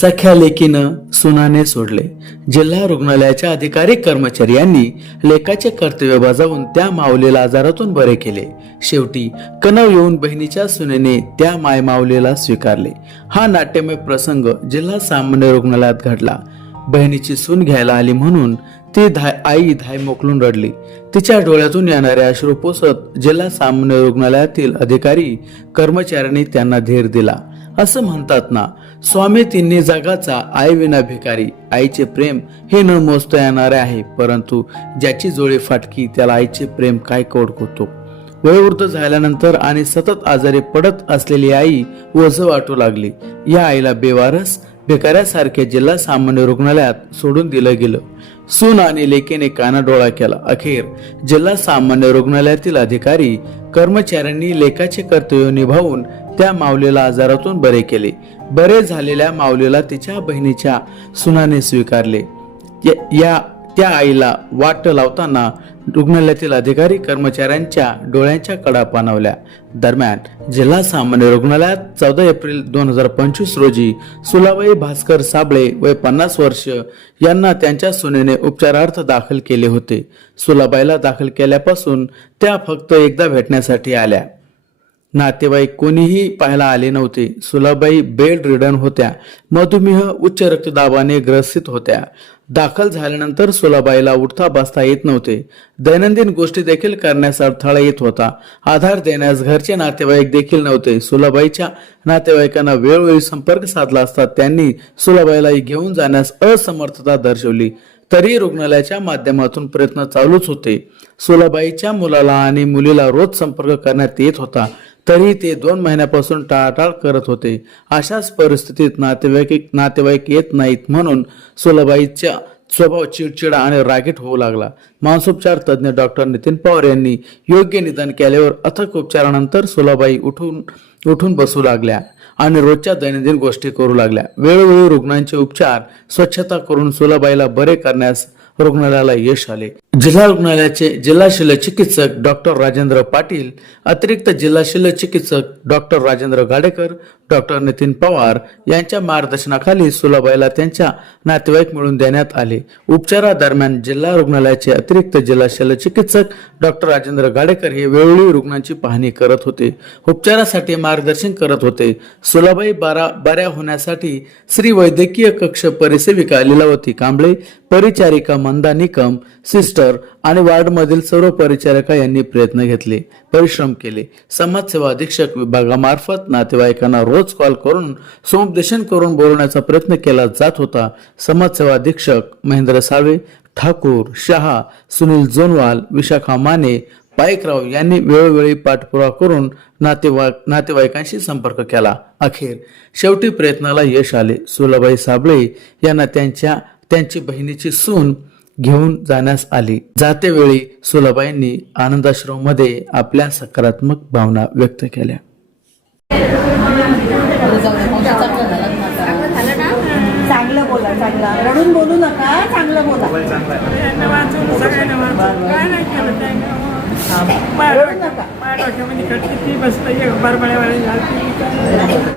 सख्या लेकीनं सुनाने सोडले. जिल्हा रुग्णालयाच्या अधिकारी कर्मचारी यांनी लेखाचे कर्तव्य बजावून त्या माऊलीला आजारातून बरे केले. शेवटी कणव येऊन बहिणीच्या सुनेने त्या माय माऊलीला स्वीकारले. हा नाट्यमय प्रसंग जिल्हा सामान्य रुग्णालयात घडला. बहिणीची सून घ्यायला आली म्हणून ती धाय आई धाय मोकलून रडली. तिच्या डोळ्यातून येणारे अश्रू पोसत जिल्हा सामान्य रुग्णालयातील अधिकारी कर्मचाऱ्यांनी त्यांना धीर दिला. असं म्हणतात ना स्वामी तिन्ही जगाचा आई विना भिकारी आईचे प्रेम हे न मोजता येणारे आहे परंतु ज्याची जोळी फाटकी त्याला आईचे प्रेम काय कोडकोतो वयोवृद्ध झाल्यानंतर आणि सतत आजारी पडत असलेली आई वज वाटू लागली. या आईला बेवारस भिकाऱ्यासारखे जिल्हा सामान्य रुग्णालयात सोडून दिलं गेलं. सून आणि लेकीने कानाडोळा केला. अखेर जिल्हा सामान्य रुग्णालयातील अधिकारी कर्मचाऱ्यांनी लेखाचे कर्तव्य निभावून त्या माऊलीला आजारातून बरे केले. बरे झालेल्या माऊलीला तिच्या बहिणीच्या सुनाने स्वीकारले. या- या त्या आईला वाट लावताना रुग्णालयातील अधिकारी कर्मचाऱ्यांच्या डोळ्यांच्या कडा पाणवल्या दरम्यान जिल्हा सामान्य रुग्णालयात चौदा एप्रिल दोन हजार पंचवीस रोजी सुलाबाई भास्कर साबळे वय पन्नास वर्ष यांना त्यांच्या सुनेने उपचारार्थ दाखल केले होते. सुलाबाईला दाखल केल्यापासून त्या फक्त एकदा भेटण्यासाठी आल्या. नातेवाईक कोणीही पाहायला आले नव्हते. सुलाबाई बेड रिडन होत्या. मधुमेह उच्च रक्तदाबाने ग्रसित होत्या. दाखल झाल्यानंतर सुलाबाईला उठता बसता येत नव्हते. दैनंदिन गोष्टी देखील करण्यास अडथळा येत होता. आधार देण्यास घरचे नातेवाईक देखील नव्हते. सुलाबाईच्या नातेवाईकांना वेळोवेळी संपर्क साधला असता त्यांनी सुलाबाईला घेऊन जाण्यास असमर्थता दर्शवली. तरी रुग्णालयाच्या माध्यमातून प्रयत्न चालूच होते. सुलाबाईच्या मुलाला आणि मुलीला रोज संपर्क करण्यात येत होता. तरी ते दोन महिन्यापासून टाळाटाळ करत होते. अशाच परिस्थितीत नातेवाईक नातेवाईक येत नाहीत म्हणून सुलभाईच्या स्वभाव चिडचिडा आणि रागीट होऊ लागला. मानसोपचार तज्ज्ञ डॉक्टर नितीन पवार यांनी योग्य निदान केल्यावर अथक उपचारानंतर सुलाबाई उठून उठून बसू लागल्या आणि रोजच्या दैनंदिन गोष्टी करू लागल्या. वेळोवेळी रुग्णांचे उपचार स्वच्छता करून सुलाबाईला बरे करण्यास रुग्णालयाला यश आले. जिल्हा रुग्णालयाचे जिल्हा शल्य चिकित्सक डॉक्टर राजेंद्र पाटील अतिरिक्त जिल्हा शल्य चिकित्सक डॉक्टर राजेंद्र गाडेकर डॉक्टर नितीन पवार यांच्या मार्गदर्शनाखाली सुलाबाईला त्यांच्या नातेवाईक मिळून देण्यात आले. उपचारादरम्यान जिल्हा रुग्णालयाचे अतिरिक्त जिल्हा शल्य चिकित्सक डॉक्टर राजेंद्र गाडेकर हे वेळोवेळी रुग्णांची पाहणी करत होते. उपचारासाठी मार्गदर्शन करत होते. सुलाबाई बारा बऱ्या होण्यासाठी श्री वैद्यकीय कक्ष परिसेविका लिलावती कांबळे परिचारिका मंदा निकम सिस्टर आणि वार्डमधील सर्व परिचारिका यांनी प्रयत्न घेतले परिश्रम केले. समाजसेवा अधीक्षक विभागामार्फत नातेवाईकांना रोज कॉल करून समुपदेशन करून बोलवण्याचा प्रयत्न केला जात होता. समाजसेवा अधीक्षक महेंद्र साळवे ठाकूर शहा सुनील जोनवाल विशाखा माने पाईकराव यांनी वेळोवेळी पाठपुरावा करून नातेवाईक नातेवाईकांशी संपर्क केला. अखेर शेवटी प्रयत्नाला यश आले. सुलाबाई साबळे यांना त्यांच्या त्यांची बहिणीची सून घेऊन जाण्यास आली. जाते वेळी सुलाबाईंनी आनंदाश्रममध्ये आपल्या सकारात्मक भावना व्यक्त केल्या. चांगलं बोला चांगलं. रडून बोलू नका चांगलं बोला.